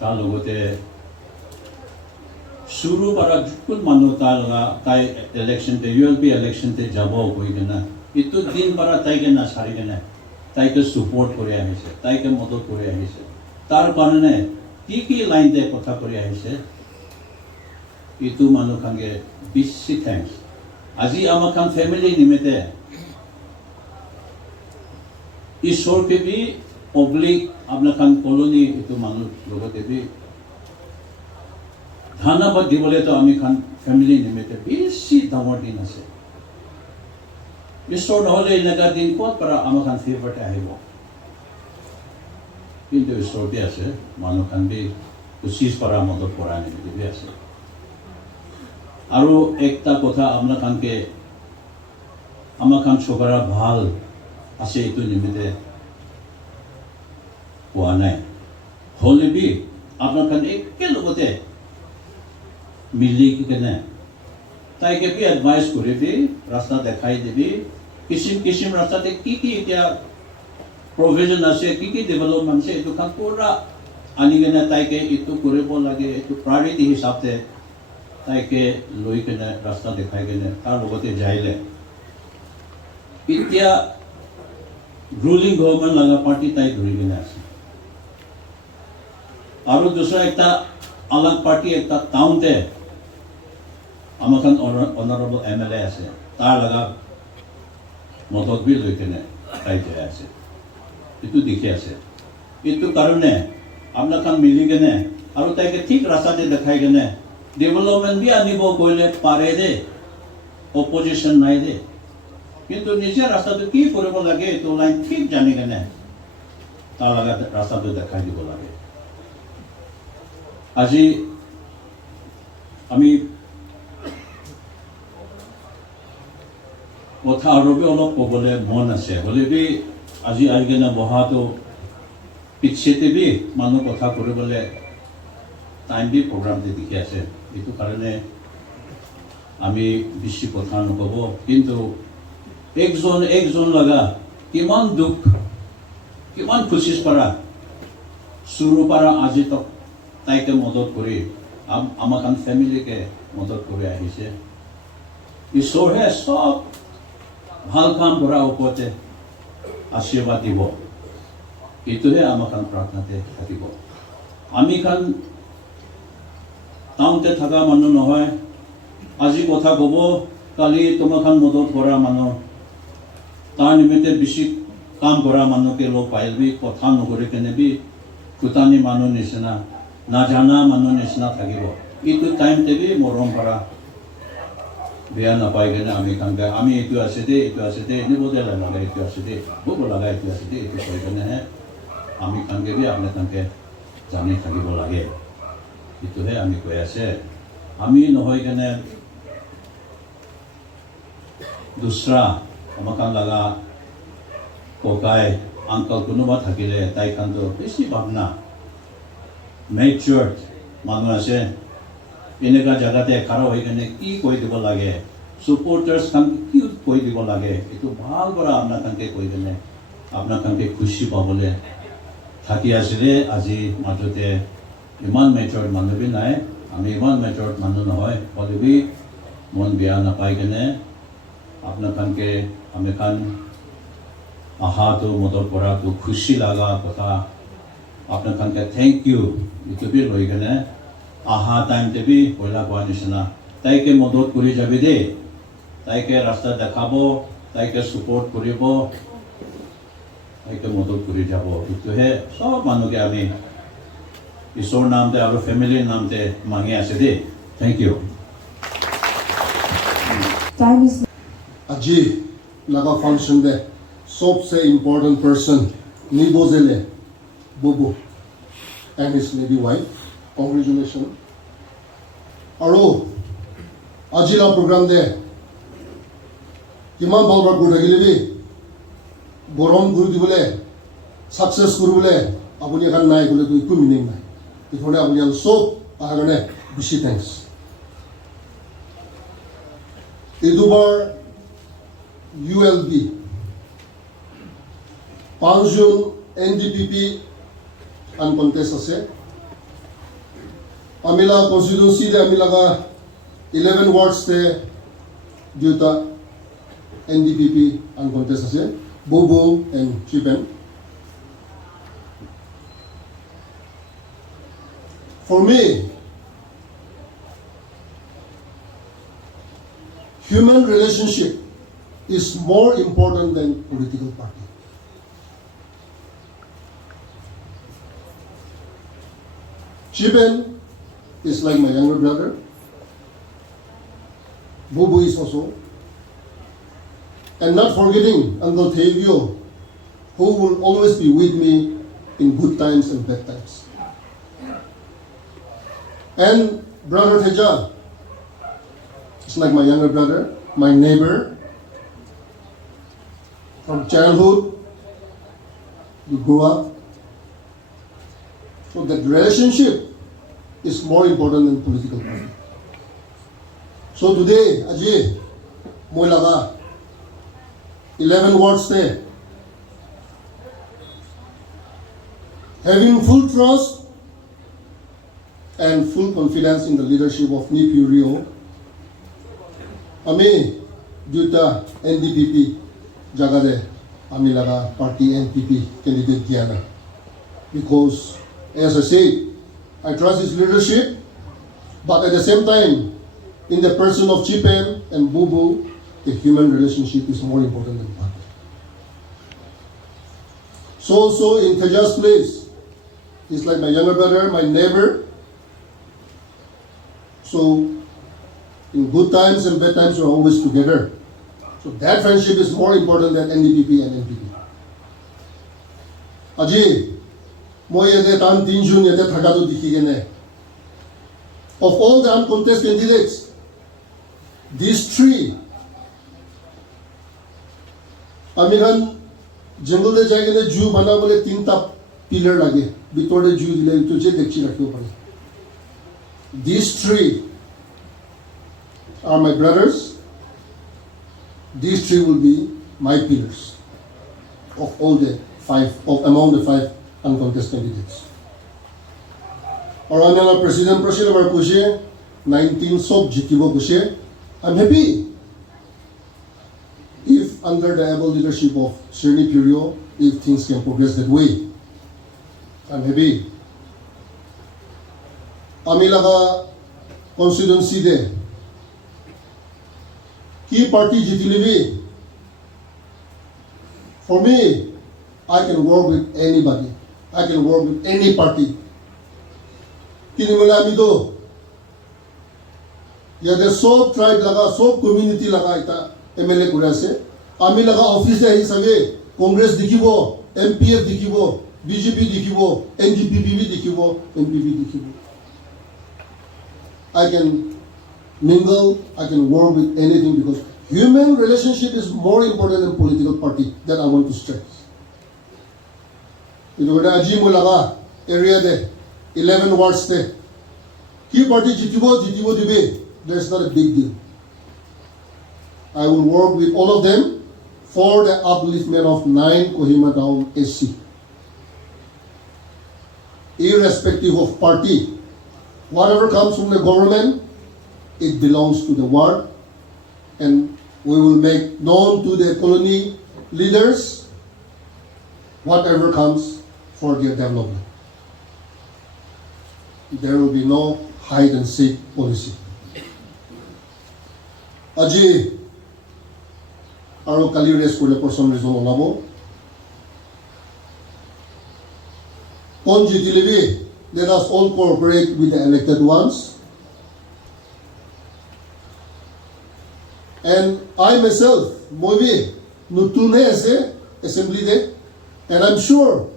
তাৰ লগতে শুৰু পৰা যুকুল মানুহ তাই ইলেকশ্যনতে ULP ইলেকশ্যনতে যাব কৈ কেনে এইটো দিন পৰা তাইকে নাচাৰি কেনে তাইকে support কৰি আহিছে তাইকে মদত কৰি আহিছে তাৰ কাৰণে কি লাইনতে কথা কৰি আহিছে এইটো মানুহ খানকে বেছি থেংকছ আজি আমাৰ খান ফেমিলি নিমিত্তে ঈশ্বৰকে বি পাব্লিক আপোনাৰ খান কলোনি এইটো মানুহ লগতে বি ধন্যবাদ দিবলৈ তো আমি খান ফেমিলি নিমিত্তে বেছি ডাঙৰ দিন আছে ঈশ্বৰ নহলে এনেকা দিন ক'ত পৰা আমাৰ খান ফেভাৰতে আহিব কিন্তু ঈশ্বৰতে আছে মানুহ খান বি কোচিছ পৰা মদত কৰা নিমিত্তে বি আছে আৰু একটা কথা আপোনাৰ খানকে আমাৰ খান চবৰা ভাল আছে এইটো নিমিত্তে কোৱা নাই হলে বি আপোনাৰ খান একেলগতে মিলি কেনে তাইকে বি এডভাইস কৰিবি ৰাস্তা দেখাই দিবি কিছিম ৰাস্তাতে কি এতিয়া প্ৰভিজন আছে কি ডেভেলপমেণ্ট আছে এইটো খান পুৰা আনি কেনে তাইকে এইটো কৰিব লাগে এইটো প্ৰায়ৰিটি হিচাপে তাইকে লৈ কেনে ৰাস্তা দেখাই কেনে তাৰ লগতে যাইলে এতিয়া ৰুলিং গভৰ্ণমেণ্ট লগা পাৰ্টি তাই ধৰি কেনে আছে আৰু দুসৰা একটা আলাগ পাৰ্টি একটা টাউনতে আমাৰ খান অনাৰেবল MLA আছে তাৰ লগা মদত বি লৈ কেনে তাই যাই আছে এইটো দেখি আছে এইটো কাৰণে আপোনাৰ খান মিলি কেনে আৰু তাইকে ঠিক ৰাস্তাতে দেখাই কেনে ডেভেলপমেণ্ট বি আনিব কৰিলে পাৰে দে অপজিশ্যন নাই দে কিন্তু নিজে ৰাস্তাটো কি কৰিব লাগে এইটো লাইন ঠিক জানি কেনে তাৰ লগা ৰাস্তাটো দেখাই দিব লাগে আজি আমি কথা আৰু অলপ ক'বলৈ মন আছে হ'লে বি আজি আহি কেনে বহাটো পিছতে বি মানুহ কথা কৰিবলৈ টাইম বি প্ৰগ্ৰামতে দেখি আছে এইটো কাৰণে আমি বেছি কথা নক'ব কিন্তু একজন লগা কিমান দুখ কিমান খুচিছ পৰা শুৰু পৰা আজি তক তাইকে মদত কৰি আমাৰ খান ফেমিলিকে মদত কৰি আহিছে ঈশ্বৰহে সব ভাল কাম কৰাৰ ওপৰতে আশীৰ্বাদ দিব এইটোহে আমাৰ খান প্ৰাৰ্থনাতে থাকিব আমি খান টাউনতে থকা মানুহ নহয় আজি কথা ক'ব কালি তোমাৰ খান মদত কৰা মানুহ তাৰ নিমিত্তে বেছি কাম কৰা মানুহকে লগ পাইবি কথা নকৰি কেনে বি কুটানি মানুহ নিচিনা নাজানা মানুহ নিচিনা থাকিব এইটো টাইমতে বি মৰম কৰা বেয়া নাপাই কেনে আমি কাম গাই আমি এইটো আছে দে এনেবোধে লাগে এইটো আছে দে বহুত লগা এইটো আছে দে এইটো কৈ কেনেহে আমি কামকে বি আপোনাৰ কামকে জানি থাকিব লাগে এইটোহে আমি কৈ আছে আমি নহয় কেনে দুসৰা আমাৰ কাম লগা ককাই আংকল কোনোবা থাকিলে তাই কামটো বেছি ভাৱনা মেচিয়ৰ্ড মানুহ আছে এনেকুৱা জেগাতে খাৰ হৈ কেনে কি কৈ দিব লাগে supporters খান কি কৈ দিব লাগে এইটো ভাল পৰা আপোনাৰ কামকে কৈ কেনে আপোনাৰ কামকে খুচি পাবলৈ থাকি আছিলে আজি মাজতে ইমান মেচিয়ৰ্ড মানুহ বি নাই আমি ইমান মেচিয়ৰ্ড মানুহ নহয় হ'লে বি মন বেয়া নাপাই কেনে আপোনাৰ কামকে আমি খান আহাটো মদত কৰাটো খুশি লগা কথা আপোনালোকে থেংক ইউ ইউটিউবে লৈ কেনে আহা টাইমতে বি পইলা কোৱা নিচিনা তাইকে মদত কৰি যাবি দেই তাইকে ৰাস্তা দেখাব তাইকে support কৰিব তাইকে মদত কৰি যাব এইটোহে সব মানুহকে আমি ঈশ্বৰৰ নামতে আৰু ফেমিলিৰ নামতে মাঙি আছে দেই থেংক ইউ Time is আজি laga function de सबसे important person Nibozele Bobo and his lady wife. Congratulations. Aro Ajila program de কিমান বালবাৰ গৈ থাকিলে বি গৰম কৰি দিবলৈ সাকসেস কৰিবলৈ আপুনি এখন নাই গ'লে তো একো মিনিং নাই এইখনে আপুনি চব অহাৰ কাৰণে বেছি থেংকছ এই দুবাৰ ULB 5 জুন NDPP uncontested আছে আমিলা কনস্টিটিউয়েন্সি দে আমিলাগা 11 wards তে দুটা NDPP uncontested আছে Bobo and Chipen. For me, human relationship is more important than political party. Chipen is like my younger brother. Bobo is also. And not forgetting Uncle Tevio, who will always be with me in good times and bad times. And Brother Teja, it's like my younger brother, my neighbor. From childhood, we grew up. So that relationship is more important than political party. So today, Ajay, moi laga 11 wards there. Having full trust and full confidence in the leadership of Nipi Rio, Ami Duta NDPP Jagade Amilaga Party NPP candidate Diana. Because as I say, I trust his leadership, but at the same time, in the person of Chipen and Bubu, the human relationship is more important than party. So also in Teja's place, he's like my younger brother, my neighbor. So in good times and bad times, we're always together. So that friendship is more important than NDPP and NPP. Aji, moi yete tan 3 June yete thakado dikhi gene. Of all the uncontested candidates, these 3 আমিখান জঙ্গলে যাই গেলে জু বানাবলে 3টা pillar লাগে ভিতরে জু দিলে তো যে দেখছি রাখিব পারে These 3 are my brothers. These 3 will be my pillars of all the 5 of among the 5 uncontested candidates. और आने वाला प्रेसिडेंट प्रसिद्ध बार कुछे 19 सब जितिबो कुछे I'm happy. If under the able leadership of Srini Purio, if things can progress that way, I'm happy. Amilaga constituency de key party jitilibi. For me, I can work with anybody. I can work with any party. Kini mula amido. Yade sob tribe laga, sob community laga ita. MLA করে আছে আমি লাগা অফিসে আহি সবে কংগ্রেস দেখিব MPF দেখিব BJP দেখিব NDPP দেখিব NPP দেখিব I can mingle, I can work with anything because human relationship is more important than political party that I want to stress. Ito kada aji mo laga area de 11 wards de ki party jitibo dibe there's not a big deal. I will work with all of them for the upliftment of 9 Kohima Town SC. Irrespective of party, whatever comes from the government, it belongs to the ward, and we will make known to the colony leaders whatever comes for their development. There will be no hide and seek policy. Aji, aro kali race kule for some reason olabo. On GTLV, let us all cooperate with the elected ones. And I myself, maybe, nutune ase assembly day, and I'm sure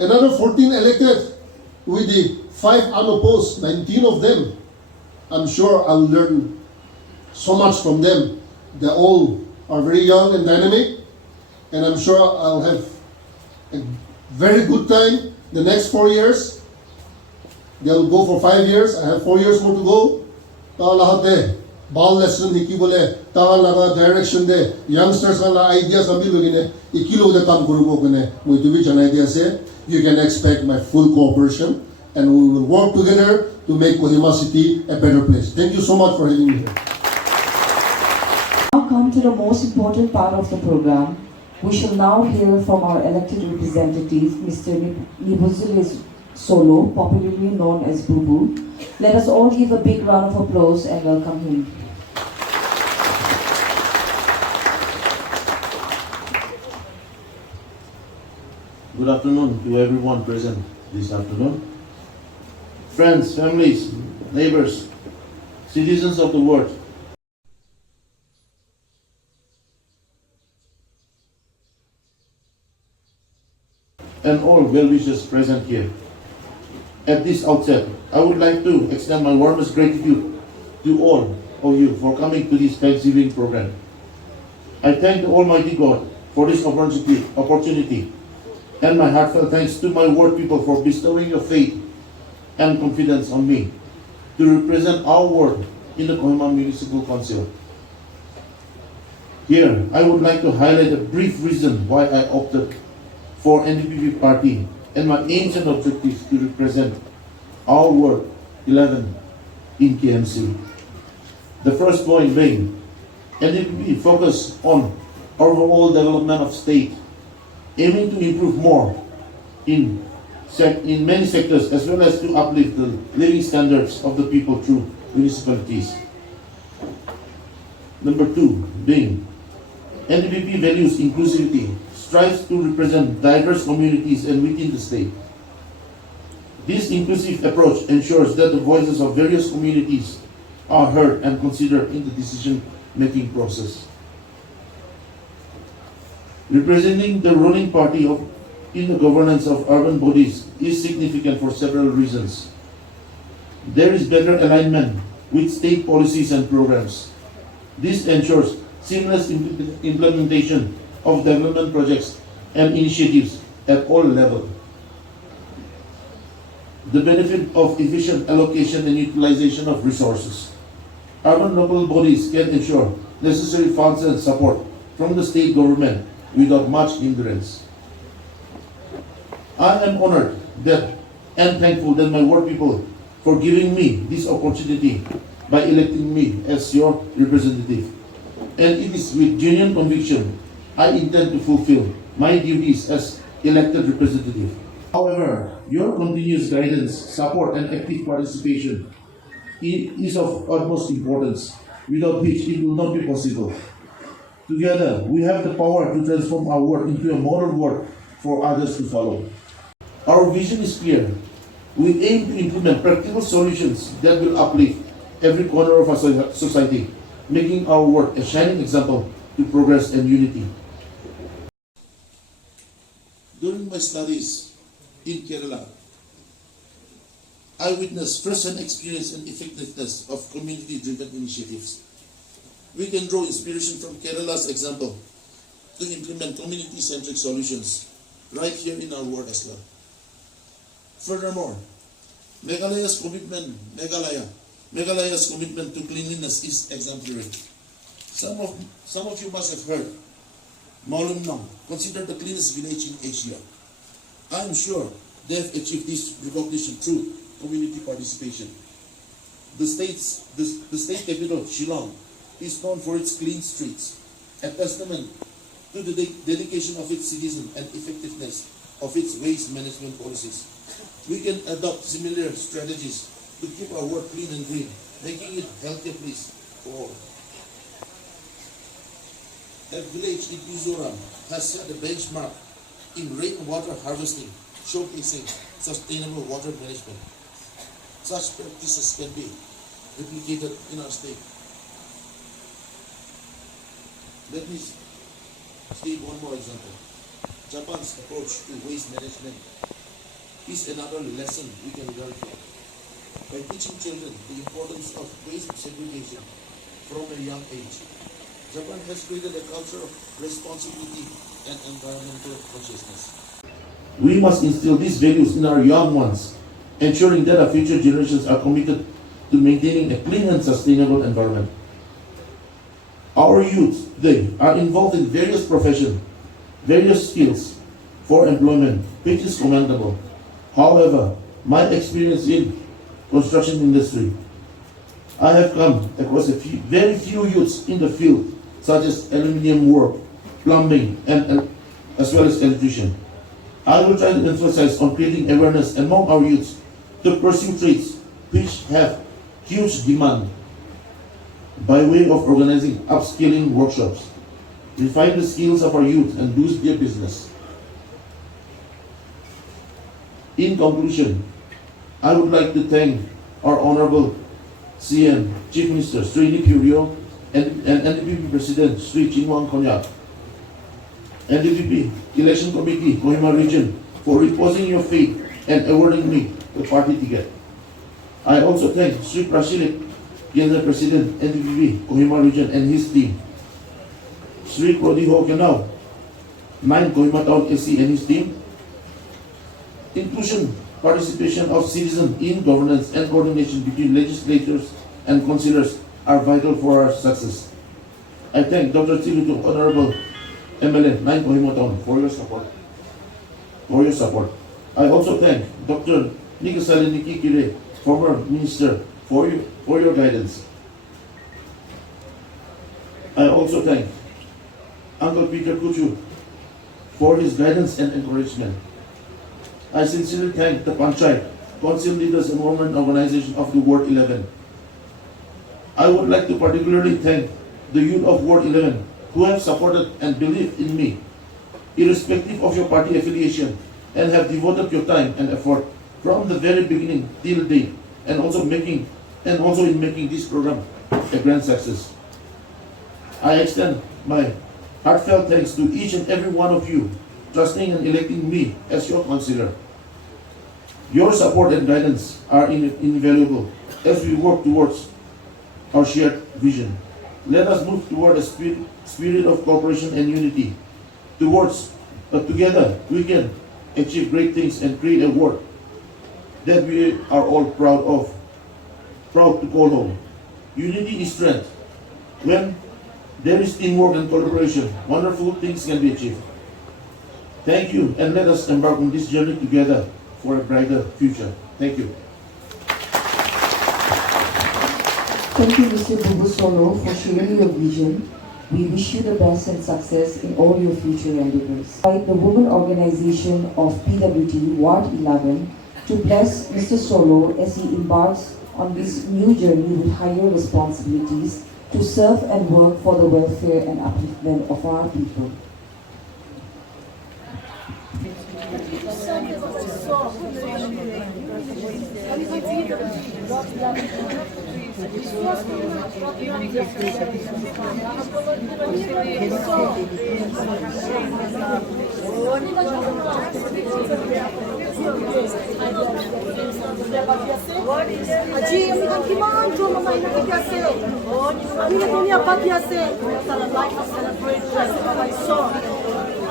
another 14 elected with the 5 unopposed, 19 of them, I'm sure I'll learn so much from them. They all are very young and dynamic, and I'm sure I'll have a very good time the next 4 years. They'll go for 5 years. I have 4 years more to go. Ta lahat de ball lesson hikibole ta laga direction de youngsters na ideas ambi logine ikilo de kam gurubo kene moi to be janai dia se you can expect my full cooperation and we will work together to make Kohima City a better place. Thank you so much for having me here. Now come to the most important part of the program. We shall now hear from our elected representative, Mr. Nibuzile Solo, popularly known as Bubu. Let us all give a big round of applause and welcome him. Good afternoon to everyone present this afternoon. Friends, families, neighbors, citizens of the world. And all well-wishers present here. At this outset, I would like to extend my warmest gratitude to all of you for coming to this Thanksgiving program. I thank the Almighty God for this opportunity, and my heartfelt thanks to my ward people for bestowing your faith and confidence on me to represent our ward in the Kohima Municipal Council. Here, I would like to highlight a brief reason why I opted for NDPP party and my aims and objectives to represent our ward 11 in KMC. The first point being, NDPP focus on overall development of state, aiming to improve more in many sectors as well as to uplift the living standards of the people through municipalities. Number two being, NDPP values inclusivity, strives to represent diverse communities and within the state. This inclusive approach ensures that the voices of various communities are heard and considered in the decision-making process. Representing the ruling party in the governance of urban bodies is significant for several reasons. There is better alignment with state policies and programs. This ensures seamless implementation of development projects and initiatives at all levels. The benefit of efficient allocation and utilization of resources. Urban local bodies can ensure necessary funds and support from the state government without much hindrance. I am honored and thankful that my ward people for giving me this opportunity by electing me as your representative. And it is with genuine conviction I intend to fulfill my duties as elected representative. However, your continuous guidance, support, and active participation is of utmost importance, without which it will not be possible. Together, we have the power to transform our work into a model work for others to follow. Our vision is clear. We aim to implement practical solutions that will uplift every corner of our society, making our work a shining example to progress and unity. During my studies in Kerala, I witnessed first-hand experience and effectiveness of community-driven initiatives. We can draw inspiration from Kerala's example to implement community-centric solutions right here in our ward as well. Furthermore, Meghalaya's commitment to cleanliness is exemplary. Some of you must have heard Mawlumnong, considered the cleanest village in Asia. I am sure they have achieved this recognition through community participation. The state capital, Shillong, is known for its clean streets, a testament to the dedication of its citizens and effectiveness of its waste management policies. We can adopt similar strategies to keep our world clean and green, making it a healthier place for all. A village in Mizoram has set a benchmark in rainwater harvesting, showcasing sustainable water management. Such practices can be replicated in our state. Let me state one more example. Japan's approach to waste management is another lesson we can learn from. By teaching children the importance of waste segregation from a young age, Japan has created a culture of responsibility and environmental consciousness. We must instill these values in our young ones, ensuring that our future generations are committed to maintaining a clean and sustainable environment. Our youth, they are involved in various professions, various skills for employment, which is commendable. However, my experience in construction industry, I have come across very few youths in the field, such as aluminium work, plumbing, and as well as electrician. I will try to emphasize on creating awareness among our youths to pursue trades which have huge demand by way of organizing upskilling workshops, refine the skills of our youth and boost their business. In conclusion, I would like to thank our Honorable CM, Chief Minister Srini Purio, and NDPP President Sri Chinwang Konyak, NDPP Election Committee, Kohima Region, for reposing your faith and awarding me the party ticket. I also thank Sri Prashilik, General President, NDPP, Kohima Region, and his team. Sri Prodiho Kenau, 9 Kohima Town AC and his team. Inclusion, participation of citizens in governance and coordination between legislators and councillors are vital for our success. I thank Dr. Chilutu, Honorable MLA 9 Kohima Town, for your support. I also thank Dr. Nikasali Niki Kire, former Minister, for your guidance. I also thank Uncle Peter Kuchu for his guidance and encouragement. I sincerely thank the Panchayat, Council Leaders and Women Organization of the Ward 11. I would like to particularly thank the youth of Ward 11 who have supported and believed in me, irrespective of your party affiliation, and have devoted your time and effort from the very beginning till date, and also in making this program a grand success. I extend my heartfelt thanks to each and every one of you trusting and electing me as your councillor. Your support and guidance are invaluable as we work towards our shared vision. Let us move toward a spirit of cooperation and unity. Together we can achieve great things and create a world that we are all proud to call home. Unity is strength. When there is teamwork and collaboration, wonderful things can be achieved. Thank you, and let us embark on this journey together for a brighter future. Thank you. Thank you, Mr. Bubu Solo, for sharing your vision. We wish you the best and success in all your future endeavors. I invite the Women Organization of PWT Ward 11 to bless Mr. Solo as he embarks on this new journey with higher responsibilities to serve and work for the welfare and upliftment of our people. Aji, kami kan kiman cuma main nak biasa. Kami nak dunia apa biasa. Salah life celebrate by song.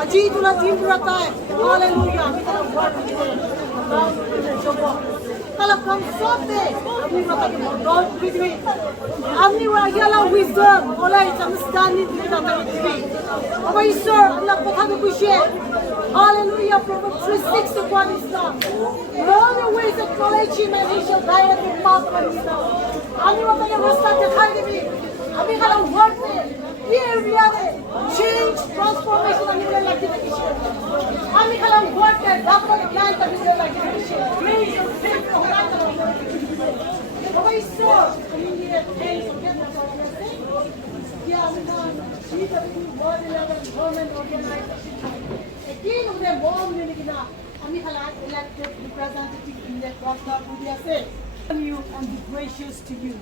Aji itulah tim berata. Hallelujah. Kita nak buat ini. Coba. Kalau kamu sote, kami berata kita don't agree. Kami wajahlah wisdom. Oleh understand it kita tak agree. Apa isu? Allah patah tu kusye. Hallelujah. Proverbs 3:6 of one Islam. All the ways acknowledge him and he shall direct your path on his own. Kami wajahlah rasa terkait ini. Kami kalau work ni, area ni. change, transformation ang inyong activation. Kami kalang worker, dapat nag-plant ang inyong activation. Praise your faith, ang lahat ng inyong activation. Okay, so, community at day, forget what you're saying. Yeah, GW World 11 Women Organization. Again, 우리의 모험 유닛이나 kami kalang elected representative in the Krasna Budia says. You and be gracious to you.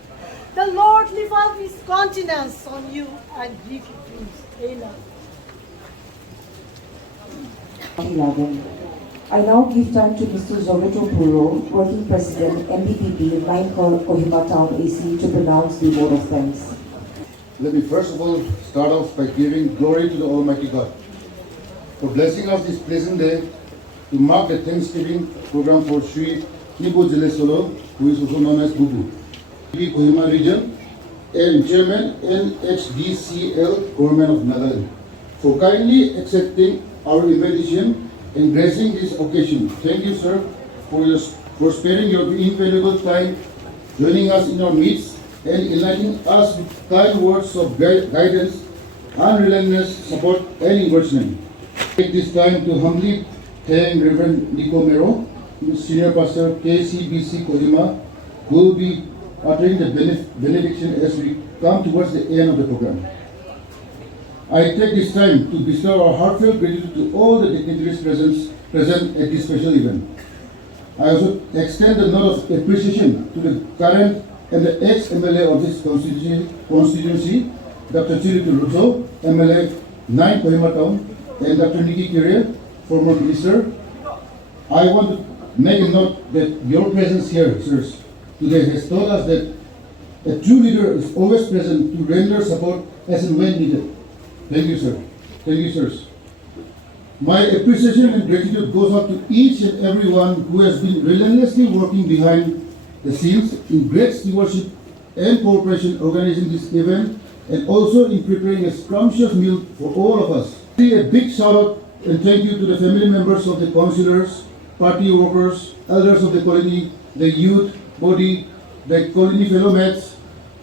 The Lord lift up his countenance on you and give you peace. Amen. 11. I now give time to Mr. Zoveto Puro, Working President, MPPP, 9 Kohima Town AC, to pronounce the vote of thanks. Let me first of all start off by giving glory to the Almighty God for blessing us this pleasant day to mark the Thanksgiving program for Sri Nibodzile Solo, who is also known as Bubu, Kohima region, and Chairman NHDCL Government of Netherlands, for kindly accepting our invitation and gracing this occasion. Thank you, sir, for sparing your invaluable time, joining us in our midst, and enlightening us with kind words of guidance, unrelentless support, and encouragement. Take this time to humbly thank Reverend Nico Mero, Senior Pastor KCBC Kohima, who will be uttering the benediction as we come towards the end of the program. I take this time to bestow our heartfelt gratitude to all the dignitaries present at this special event. I also extend a note of appreciation to the current and the ex-MLA of this constituency, Dr. Chiritu Russo, MLA 9 Kohima Town, and Dr. Nikki Kiria, former minister. I want to make a note that your presence here, sirs, today has taught us that a true leader is always present to render support as and when needed. Thank you, sir. Thank you, sirs. My appreciation and gratitude goes out to each and everyone who has been relentlessly working behind the scenes in great stewardship and cooperation organizing this event and also in preparing a scrumptious meal for all of us. A big shout out and thank you to the family members of the councillors, party workers, elders of the colony, the youth body, the colony fellow mates,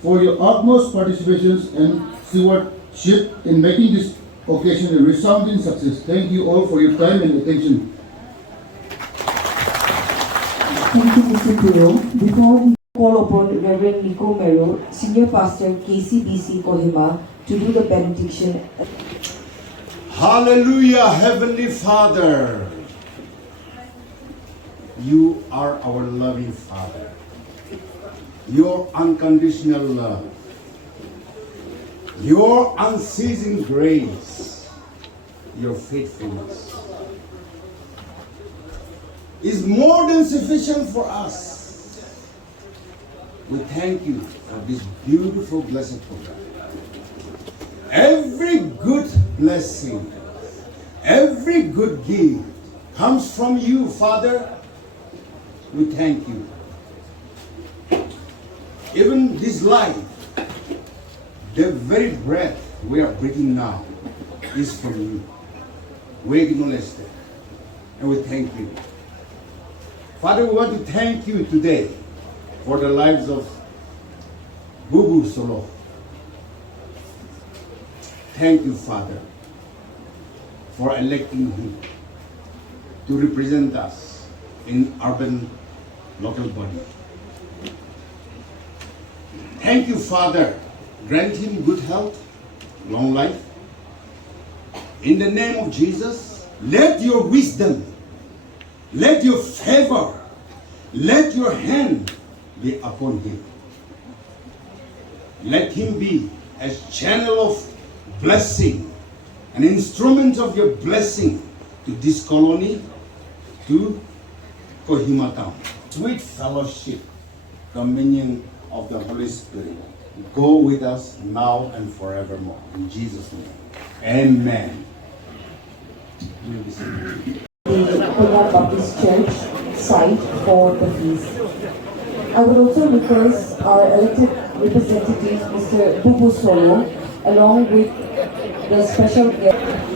for your utmost participations and stewardship in making this occasion a resounding success. Thank you all for your time and attention. Thank you, Mr. Puro. Before we call upon Reverend Nico Mero, Senior Pastor KCBC Kohima, to do the benediction. Hallelujah, Heavenly Father. You are our loving Father. Your unconditional love, your unceasing grace, your faithfulness is more than sufficient for us. We thank you for this beautiful, blessed program. Every good blessing, every good gift comes from you, Father. We thank you. Even this life, the very breath we are breathing now is from you. We acknowledge that and we thank you. Father, we want to thank you today for the lives of Bubu Solo. Thank you, Father, for electing him to represent us in urban local body. Thank you, Father. Grant him good health, long life. In the name of Jesus, let your wisdom, let your favor, let your hand be upon him. Let him be a channel of blessing, an instrument of your blessing to this colony, to Kohima Town. Sweet fellowship, communion of the Holy Spirit, go with us now and forevermore. In Jesus' name, amen. The Konya Baptist Church site for the feast. I would also request our elected representative, Mr. Bubu Solo, along with the special guest.